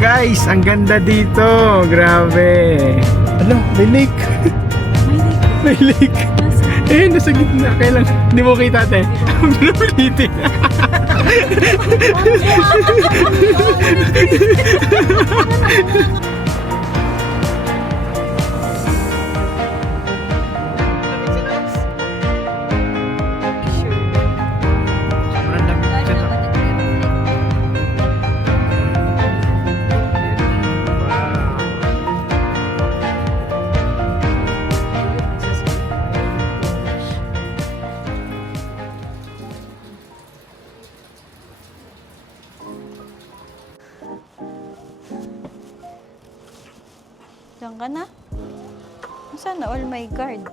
guys, ang ganda dito. Grabe. Ano, may lake. May lake. Eh, nasa gitna. Kaya lang, hindi mo kita ate. Pinulitin. Diyan ka na? Sana all my card.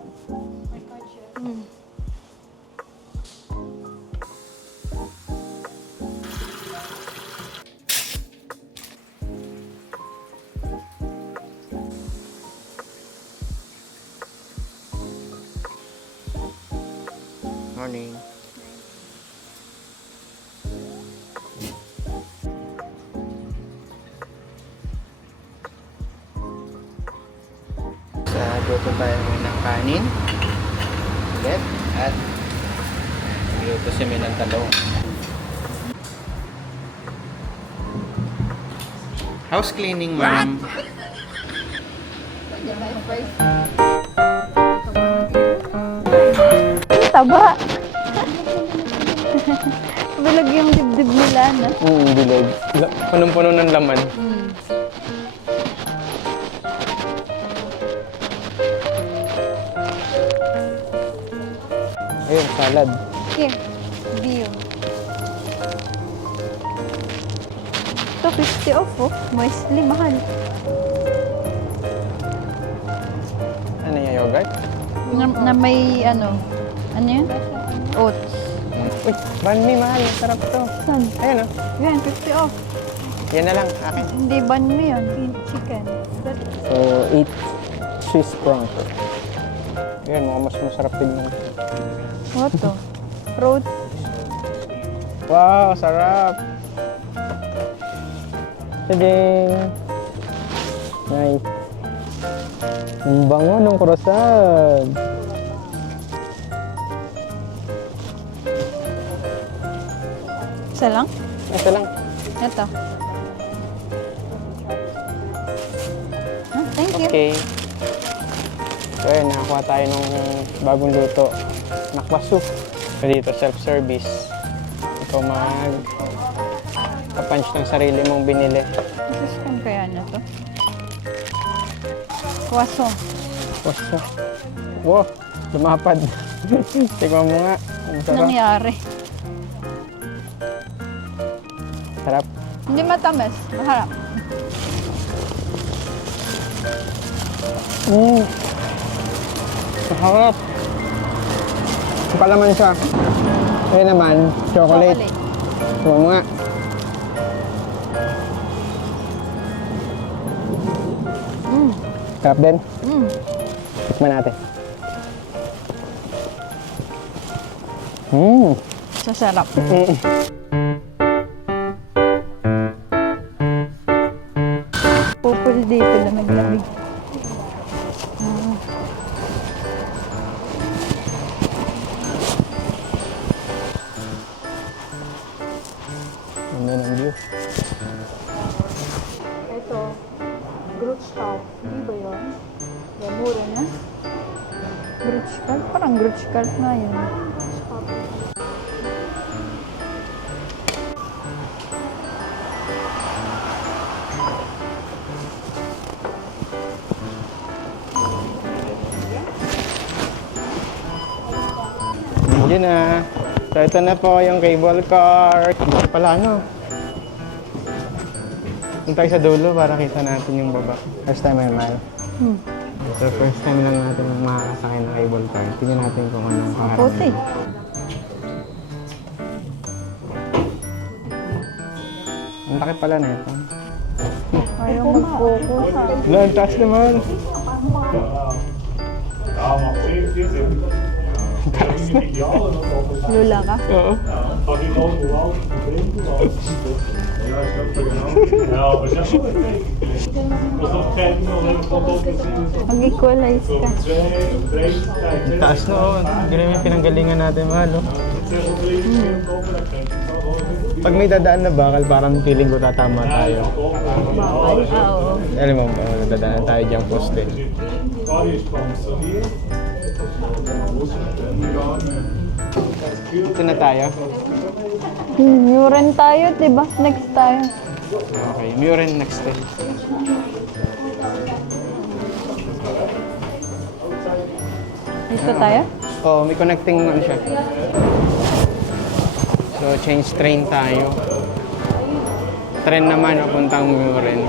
Morning. Luto tayo ng kanin ulit at luto si Min ng talong. House cleaning, ma'am. Taba! Bilog yung dibdib nila, no? Bilog. Punong-puno ng laman. Ayun, salad. Here, bio. Ito, 50 off, oh. Mostly mahal. Ano yung yogurt? Na may, ano yun? Oats. Uy, banh mi, mahal. Sarap to. Saan? Ayun, oh. Yan, 50 off. Yan na lang, akin. Hindi banh mi yun. Chicken. So, 8 Swiss franc. Yan, mukhang mas masarap tignan. What to? Fruit. Wow, sarap! Tading! Nice. Ang bango ng croissant. Isa lang? Ito lang. Ito. Thank you. Okay. So yun, nakakuha tayo ng bagong luto. Nakbasu. So dito, self-service. Ikaw mag-punch ng sarili mong binili. Saan kaya na to? Croissant. Basu. Wow, lumapad. Tignan mo nga. Ang sarap. Nangyari. Sarap. Hindi matamis. Maharap. Sarap. Ang palaman siya. Kaya naman, chocolate. Tignan mo nga. Sarap din. Tikman natin. Sasarap. Pupul dito, lamig-lamig. Ano ng view? Ito, Grutschkal. Hindi ba yun? Yan, mura na. Grutschkal? Parang Grutschkal na yun. Yun na. So ito na po yung cable car. Ito pala ano. Punta tayo sa dulo para kita natin yung baba. First time ay mahal. So first time lang natin makakasakay ng cable car. Tingnan natin kung anong pangarap. Puti. Ang laki pala na ito. Ayaw mag-focus ha. Wala, ang taas naman. Lula ka? Oo. Mag-equalize ka. Ang taas noon. Ganun yung pinanggalingan natin, mahal. Oh. Pag may dadaan na bakal, parang feeling ko tatama tayo. Bakal? Oo. Alam mo, dadaan tayo diyang poste. Ito na tayo. Muran tayo, diba? Next tayo. Okay, Muren next eh. Dito tayo? Oh, may connecting ano siya. So, change train tayo. Train naman papuntang Muren.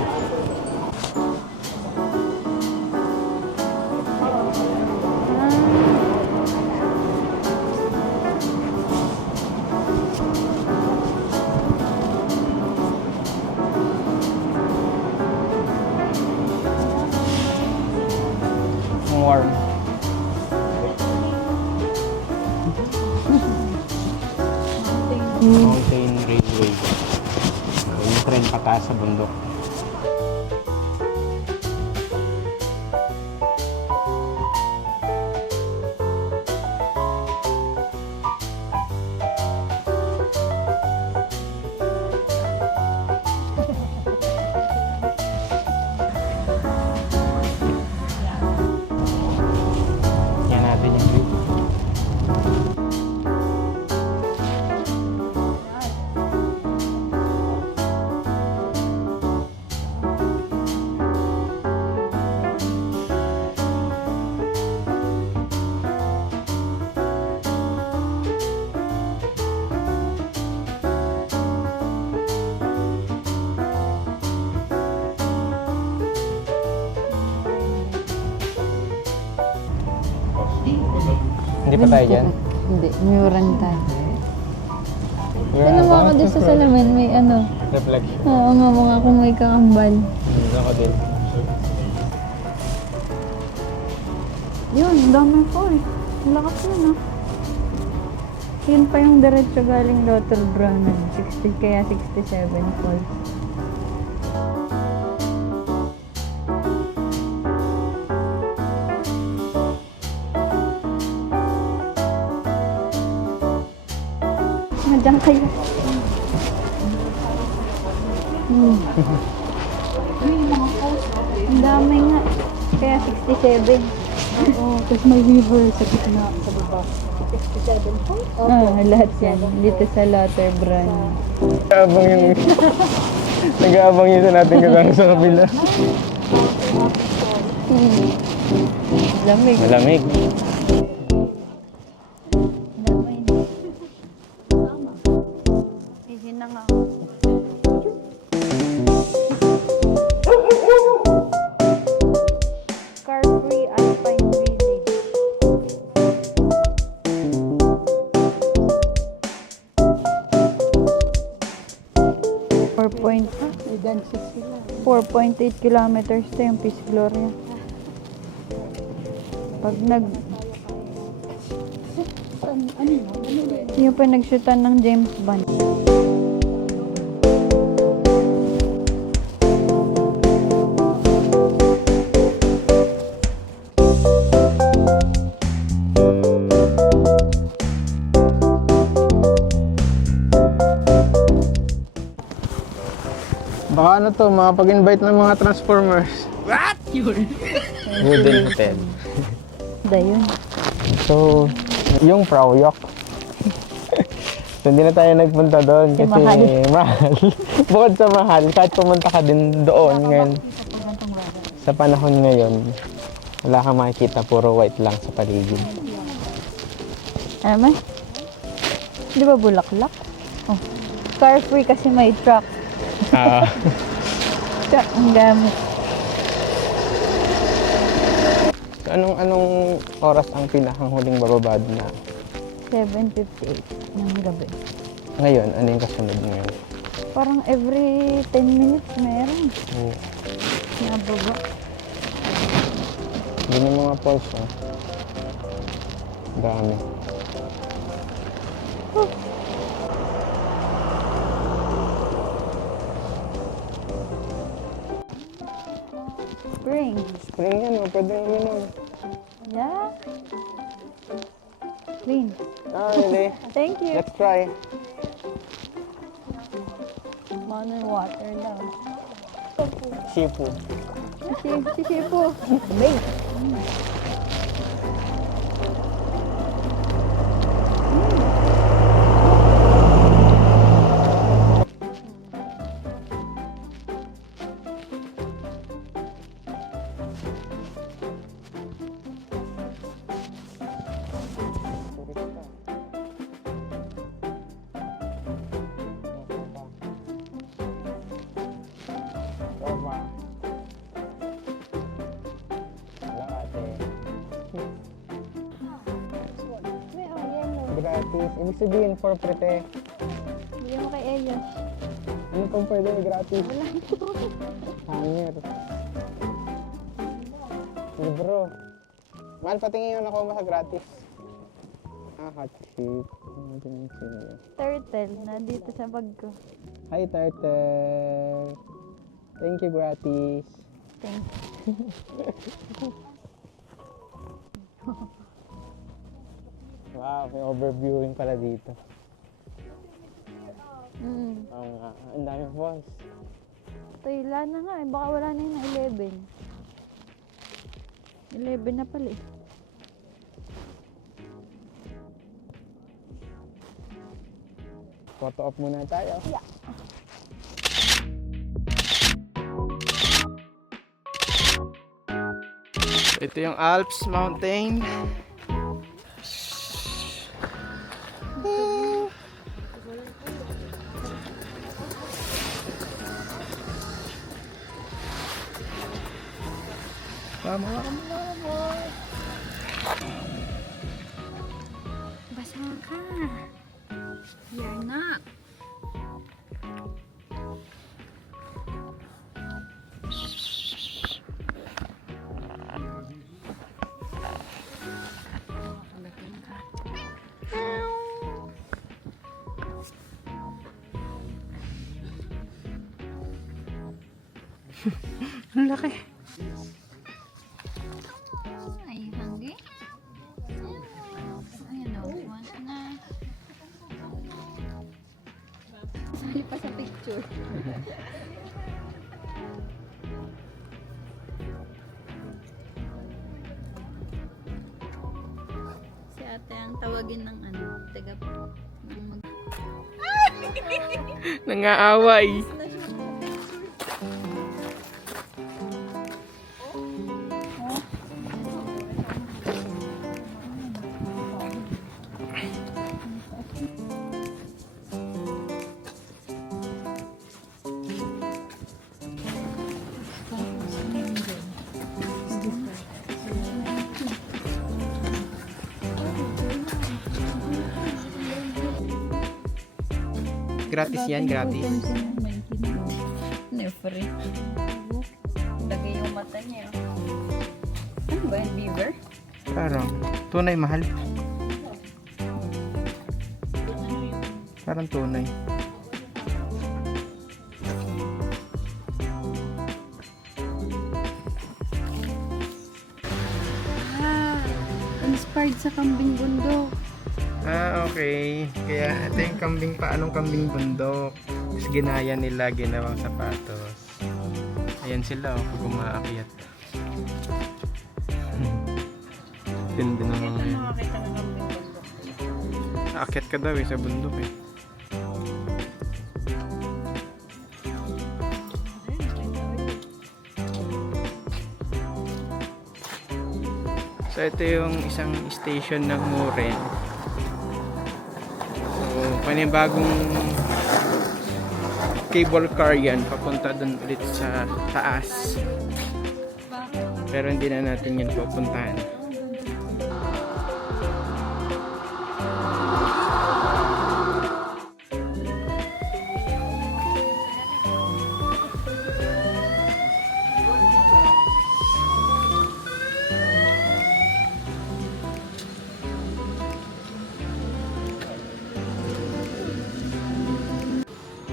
Warm. Mountain Railway. So, yung train pataas sa bundok. Yan natin yung view. Hindi pa tayo dyan? Hindi, muran tayo. Ano mo ako dito sa salamin, may ano. Reflection. Oo nga, mga kung may kakambal. Ako din. Yun, dami po eh. Ang lakas yun ah. Yun pa yung diretso galing Lotter Brannan. 60 kaya 67 falls. Diyan kayo. Ang dami nga. Kaya 67. Oo, tapos may river sa gitna, sa baba. 67 po? Lahat yan. Dito sa Lauterbrunnen. Nag-aabang yung... Nag-aabang yun sa natin kasama sa kabila. Lamig. Malamig. Damay. Hihin na nga. Car-free Alpine Village. May dances sila. 4.8 kilometers to yung Peace Gloria. Pag yung pinagshootan ng James Bond. Baka ano to, makapag-invite ng mga Transformers. What? Wooden Hotel. Dayon. So, yung Prauyok. So, hindi na tayo nagpunta doon kasi mahal. mahal. Bukod sa mahal, kahit pumunta ka din doon ngayon, sa panahon ngayon, wala kang makikita, puro white lang sa paligid. Ano? Di ba bulaklak? Oh. Car free kasi may truck. Ah, Truck ang gamit. so, anong oras ang pinakahuling bababa na? 7:58 ng gabi. Ngayon, ano yung kasunod ngayon? Parang every 10 minutes meron. Oh, Nababa. yun yung mga falls, oh. Dami. Spring. Spring yan, oh. Pwede uminom. Yeah. Clean. Ah, really? Thank you. Let's try. Mountain water daw. Shipu. Si Shipu. Wait. Tama. Wala ate. May yellow. Gratis. Ibig sabihin for prete. Bigyan mo kay Elias. Ano pang pwede may gratis? Hangir. Libro. Mahal, patingin ako sa gratis. Ah, hot chip. Turtle na dito sa bag ko. Hi, Turtle. Thank you, gratis. Thank Wow, may overviewing pala dito. you. Oo nga, ang dami falls. Wala na nga eh. Baka wala na yun na 11. 11 na pala eh. Photo op muna tayo. Yeah. Ito yung Alps Mountain. Tama ka mo. Basa ka. Yan na. Ang laki. Ay, hanggi. Ayun o, once na. Sali pa sa picture. Si ate ang tawagin ng ano, taga ng mag... Nangaaway. Gratis yan, gratis. Free. Lagay yung mata niya. Ano ba yung beaver? Parang tunay mahal. Parang tunay. Inspired sa kambing bundok. Ah, okay. Kaya ito yung kambing pa. Anong kambing bundok? Tapos ginaya nila, ginawang sapatos. Ayan sila, oh, pag umaakyat. Tindi ng mga yan. Makakita ng kambing bundok. Aakyat ka daw eh, sa bundok eh. So ito yung isang station ng Muren. So panibagong cable car yan, papunta dun ulit sa taas. Pero hindi na natin yun pupuntahan.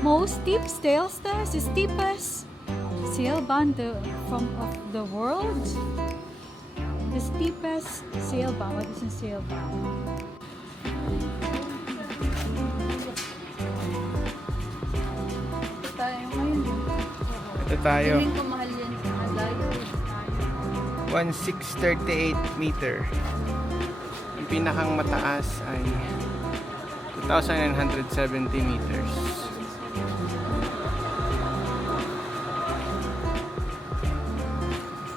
Most steep, steilste, steepest, Seilbahn of the world. The steepest Seilbahn. What is a Seilbahn? Tayo ngayon. Ito tayo. Feeling ko mahal yan sa malayo. 1638 meter. Ang pinakang mataas ay 2,970 meters.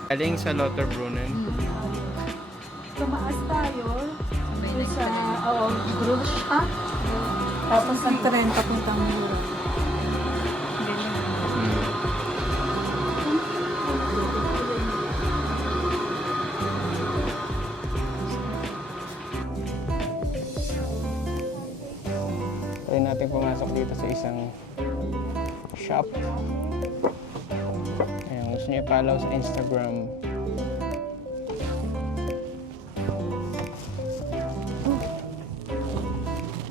Galing sa Lauterbrunnen. Tumaas tayo doon sa Bruges pa. Tapos ang tren papuntang Mura. Try natin pumasok dito sa isang shop. Ayan, gusto niyo i-follow sa Instagram.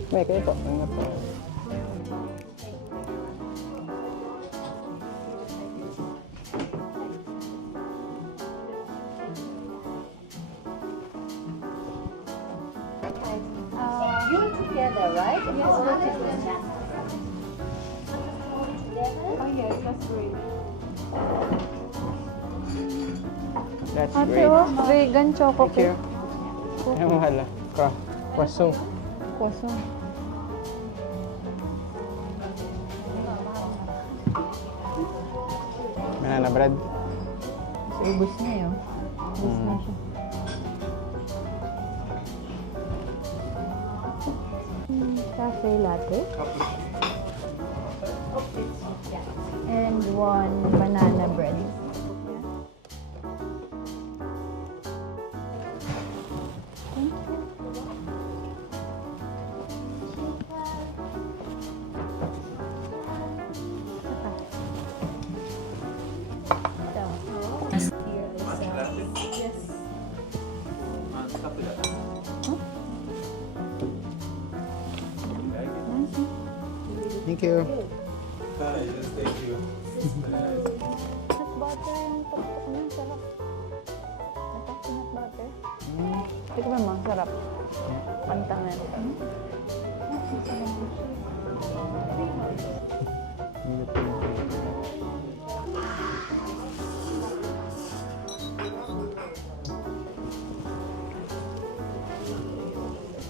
May kayo po. Ano po? You're together, right? Yes, we're together. Oh yes, that's great. That's Ate, great. oh, vegan choco Thank you. cake. Ano mahal ah? Croissant. Puso. Banana bread. Ubus na yun. Ubus na siya. Cafe latte. And one banana bread. Thank you. Thank you. Peanut butter yung tuktok niya, sarap. Ito, peanut butter. Tikman mo, sarap. Pantangan.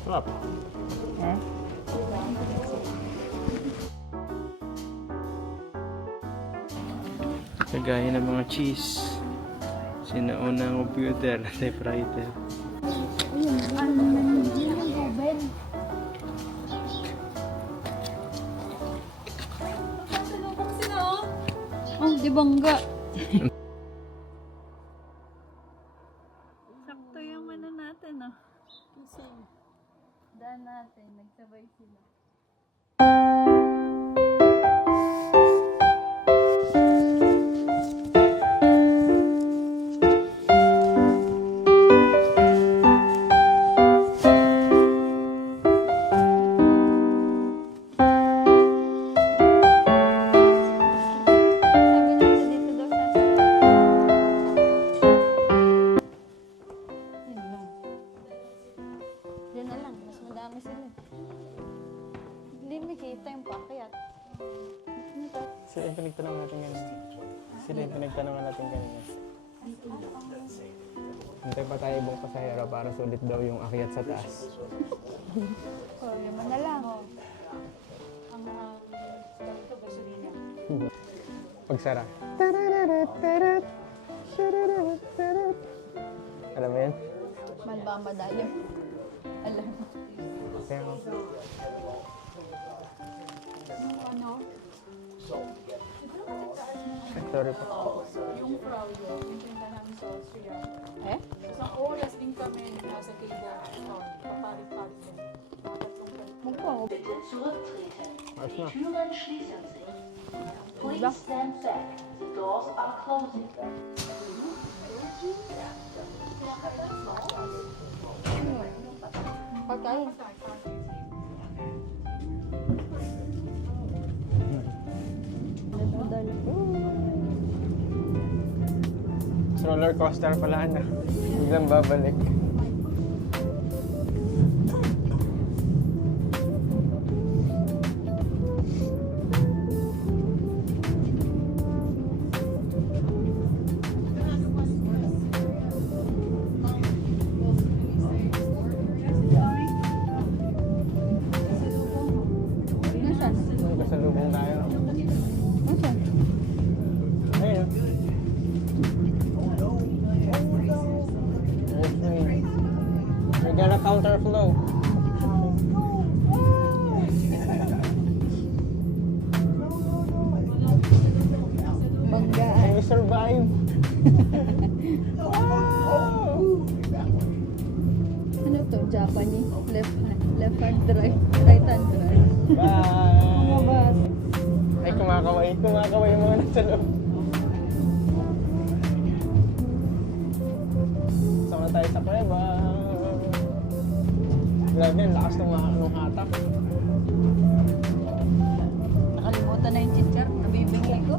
Sarap. Eh? Kagaya ng mga cheese. Sinaunang computer, typewriter. Oh, di bangga. Sakto yung ano natin, ah. Daan natin, nagsabay sila. Sabi natin dito daw sa yun lang. Diyan na lang, mas madami sila. Hindi makita yung pakyat. Sila yung pinagtanong natin kanina. Sila yung pinagtanong natin kanina. Hintay pa tayo ibang pasahero para sulit daw yung akyat sa taas. Oh, 5 na lang. Pagsara. Alam mo yan? Malba madaya. Alam mo. Kaya nga. Sorry po. Yung crowd, yung tinta namin sa Austria. Eh? Isang oras din kami nasa cable. Papalit-palit din. Magpo. Bitte zurücktreten. Ayos na. Türen schließen sich. Please stand back. The doors are closing. Pagkain. Nadadal ko. roller coaster pala na. Biglang babalik. Nasaan? Kasalubong tayo. Nasaan? Ayun. We're gonna counterflow. Banggaan. We survive. Ano to? Japanese? Left hand drive? Right hand drive? Mga Bye! bata. Ay, kumakaway. Kumakaway yung mga nasa loob. Sama tayo sa kuweba. Grabe, ang lakas ng hatak. Nakalimutan na yung chichar. Nabibigay ko.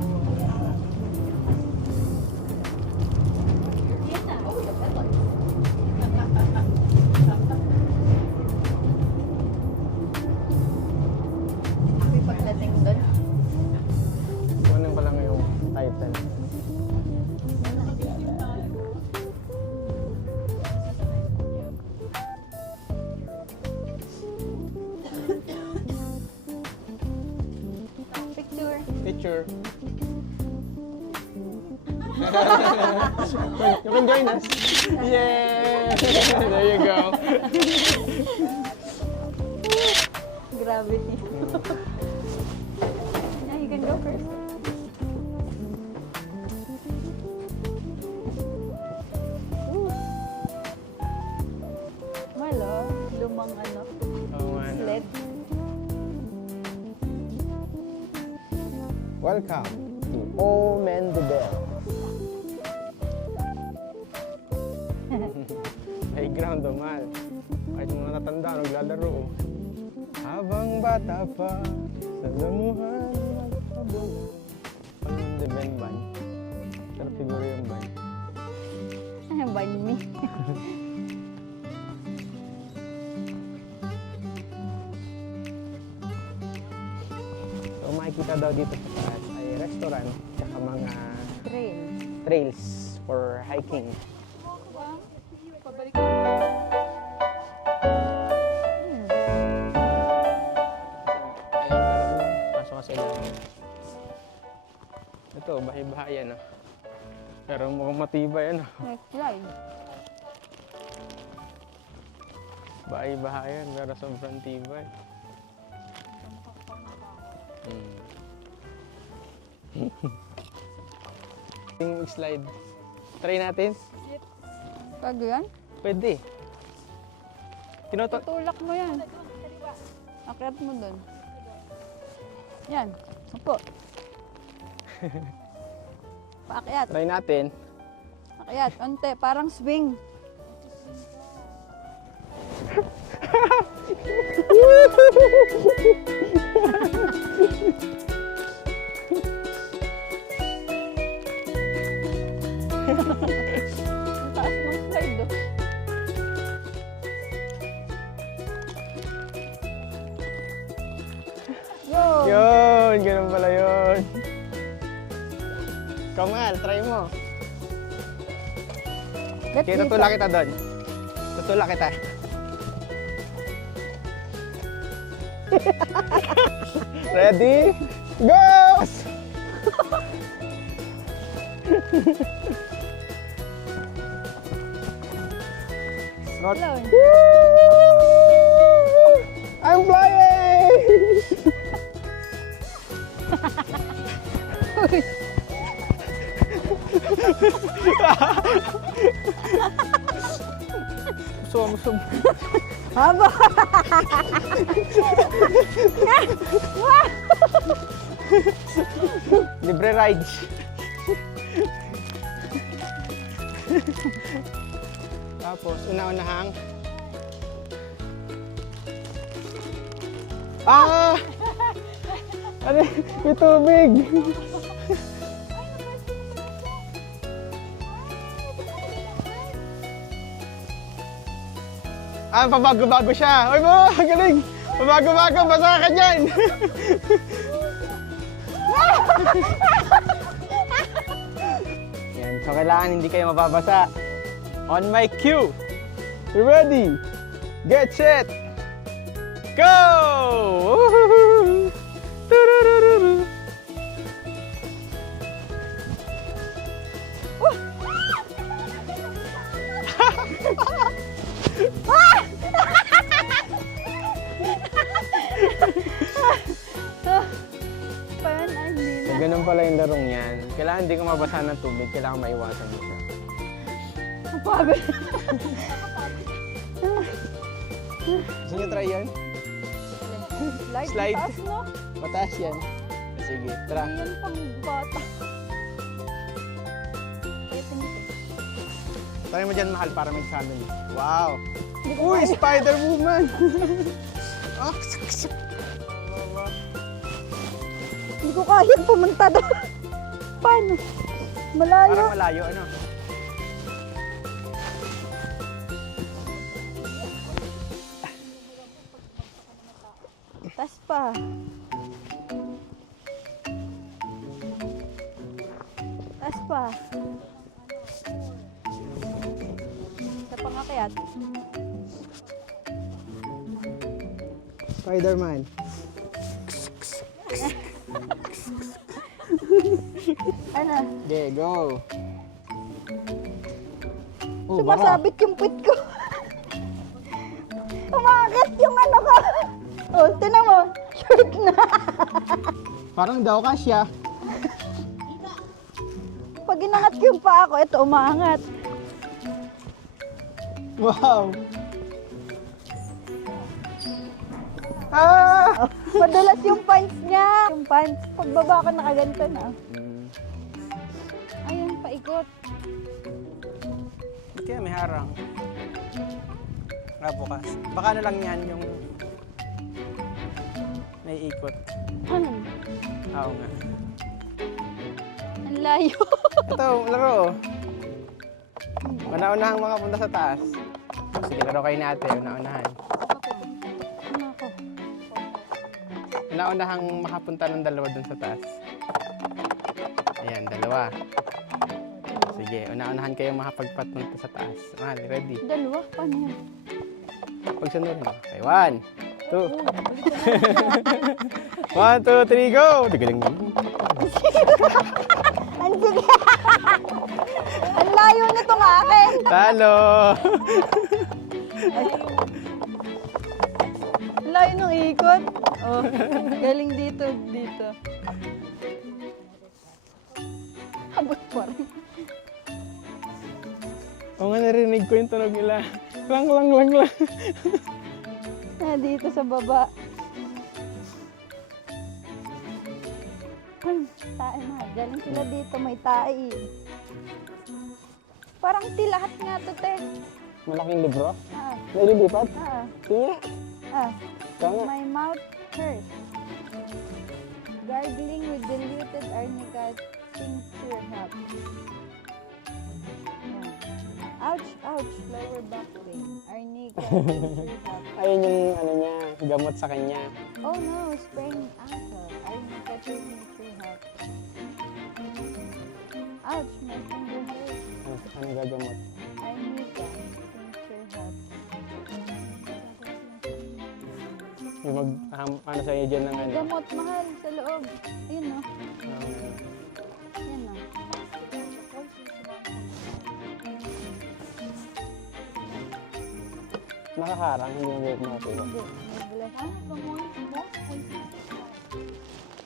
Happy pagdating doon. Ano pa lang yung title. Picture. Picture. You can join us. Yeah! There you go. Gravity. Yeah, you can go first. Ooh. Malo, lumang ano, Oh, man. sled. Welcome to Old Man the Bell. Playground naman. Kahit mga natanda, naglalaro. Habang bata pa, sa damuhan, magpabula. Ano yung Ben Ban? Pero siguro yung ban. Banmi. So makikita daw dito sa taas ay restaurant, tsaka mga Trail. trails for hiking. Pabalik Pasok ka sa ilalim. Ito, bahay-bahayan ah. Pero mukhang matibay ano. Next slide. Bahay-bahayan, pero sobrang tibay. Yung slide. Try natin. Pag yan, Pwede. tutulak mo yan. Akyat mo dun. Yan. Upo. Paakyat. Try natin. Akyat. Onte. Parang swing. Ang taas mong slide, oh. Yo! Yun, ganun pala yun. Kamal, try mo. Let's Okay, see tutulak kita doon. Tutulak kita. Ready? Go! Not... Alone. I'm flying! Musuh. Haba! Libre rides. Tapos, una-unahang... Ah! Ano? May tubig! Ah, pabago-bago siya. Uy mo, galing. Pabago-bago, basa ka dyan. Yan, so kailangan hindi kayo mababasa. On my cue. You ready? Get set. Go! Woohoo! Turururu. Paano hindi So, na? ganun pala yung larong yan. Kailangan hindi ka mabasa ng tubig, kailangan maiwasan mo siya. Pagod. Gusto nyo try yan? Slide. Slide. Taas, no? Mataas yan. Sige, tara. Hindi yan pang bata. Ito nito. Try mo dyan, mahal, para may family. Wow! Uy, Spider-Woman! Ah, Hindi ko kaya pumunta doon. Paano? Malayo. Parang malayo, ano? Tas pa. Tas pa. Sa pangakyat. Spider-Man. Ano? Okay, go! Oh, Sumasabit yung puwit ko. Umakit yung ano ko. Oh, tinan mo. Short na. parang daw kasya. Pag inangat ko yung paa ko, ito umaangat. Wow! Ah! Madulas yung pants niya. Yung pants, pagbaba ko nakaganto na. Ayun, paikot. Kaya may harang. Nga bukas. Baka na lang yan yung naiikot. Ano? Oo nga. Ang layo. Ito, laro. Una-unahang mga punta sa taas. Sige, laro kayo natin. Una-unahan. Ano ako? Una-unahang makapunta ng dalawa dun sa taas. Ayan, dalawa. Sige, una-unahan kayong makapagpatunta sa taas. Mahal, ready? Dalawa? Paano yan? Pagsunurin mo. Okay, 1, 2. 1, 2, 3, go! Digaling mo. Ang sige. Ang layo nito nga akin. Talo! Ang layo nung ikot. Oh, galing dito, dito. Abot pa rin. Oo nga, narinig ko yung tunog nila. Lang. Ah, dito sa baba. Tae na. Galing sila dito. May tae. Parang tilahat nga to, te. Malaking libro. Ah, Naililipat? ah, Sige. ah. Tama. My mouth hurts. Gargling with diluted arnica tincture help. Ouch, ouch. Lower back pain. Arnica tincture help. Ayun yung ano niya, gamot sa kanya. Oh no, sprained ankle. Arnica tincture help. Ouch, my finger hurts. Anong gagamot? Arnica tincture help. Yung ano sa inyo dyan ng ano. Gamot mahal sa loob. Ayun no. ng- Yan no. nakaharang, hindi mo buhok makakuha. Hindi. Nagulat.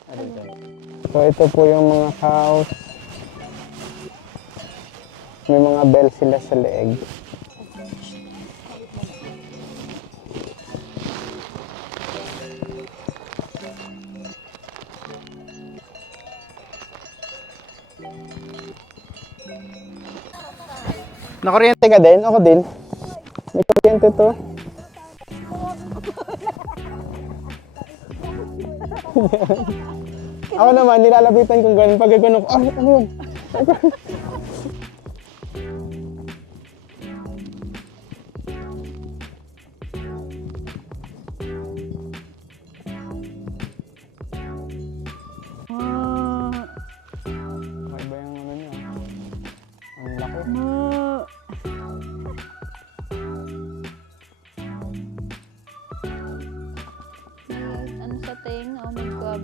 Ano dyan? So ito po yung mga cows. May mga bell sila sa leeg. Nakuryente ka din? Ako din. May kuryente to. Ako naman, nilalapitan kong ganun. Pag gano'n ko, ano yun?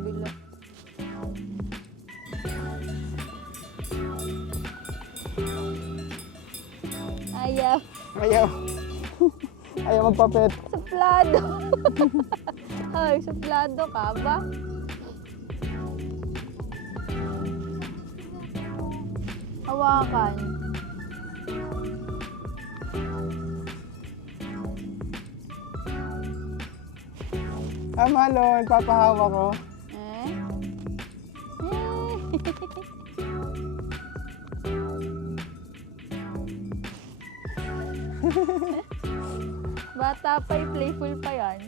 kabila. Ayaw. Ayaw. Ayaw magpapet. Suplado. Ay, suplado ka ba? Hawakan. Malon, papahawa ko. Eh? Bata pa, playful pa yan.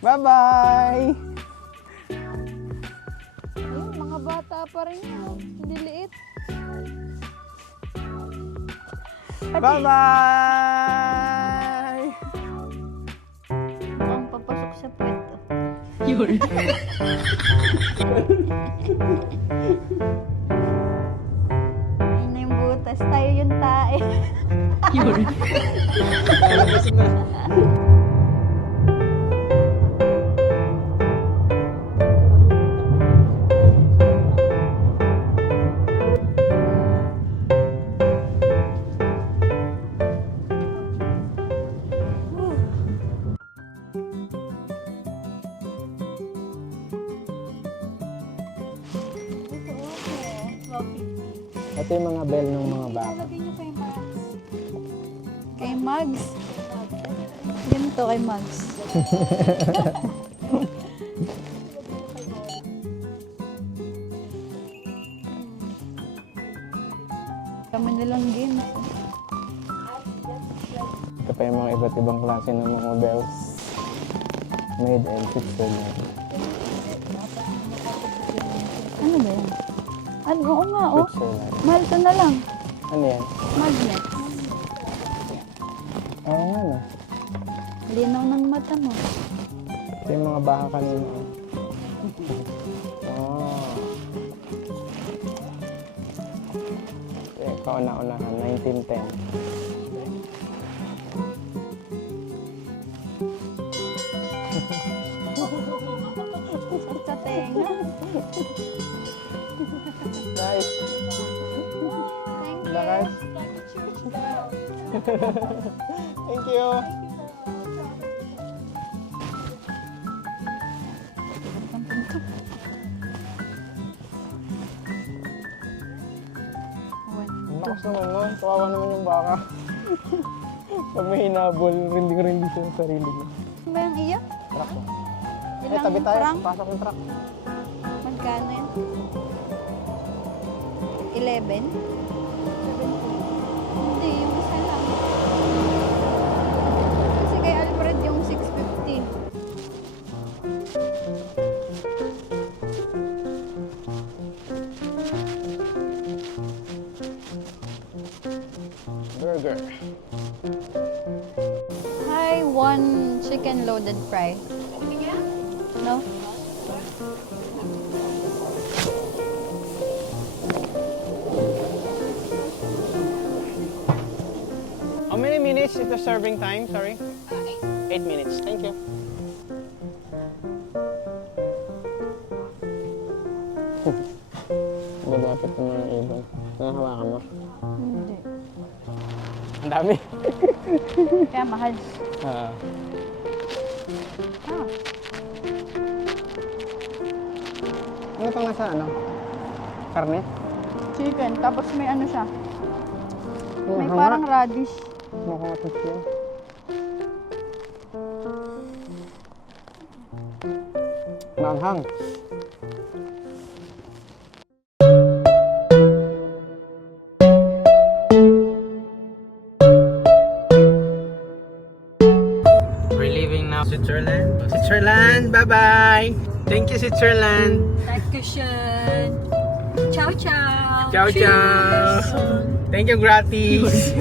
Bye-bye! Ayun, mga bata pa rin yun. Oh. Hindi liit. Bye-bye! Mukhang papasok sa puwet. Ayun na yung butas. Tayo yung tae. Ito yung mga bell ng mga baka. Lagay niyo kay Max. Kay Mags. Ganito kay Mags. Kami nilang games. Ito pa yung mga iba't ibang klase ng mga bells. Made in Switzerland. Ano ba yan? Ano, oo nga, oh. Switzerland. Mahal to na lang. Ano yan? Magnet. Oo nga no. Linaw ng mata mo. Ito yung mga baka kanina. Oh. Eh, kauna-unahan, 1910. Sakit sa tenga. Nice. Thank you. Lakas. Thank you. Ang lakas naman nun. Kawawa naman yung baka. Pag may hinabol, rinding-rindi siya sa sarili niya. Ano ba yung iyak? Truck mo. Eh, Ilang tabi tayo. franc? Pasok yung truck. Magkano yan? 11? Hindi, yung isa lang. Kasi kay Alfred yung 650. Burger. Hi, one chicken loaded fry. No? How many minutes is the serving time? Sorry? 8 minutes. Thank you. Nagapit ng mga ibon. Nahawakan mo? Hindi. Ang dami. Kaya mahal. Ah. Ah, Ano itong nasa ano? Karne? chicken. Tapos may ano siya. May Hanga. parang radish. Makatis yan. Manghang. We're leaving now Switzerland. Switzerland, bye-bye. Thank you, Switzerland. Dankeschön. Ciao, ciao. Ciao, ciao. Tschüss. Thank you, gratis.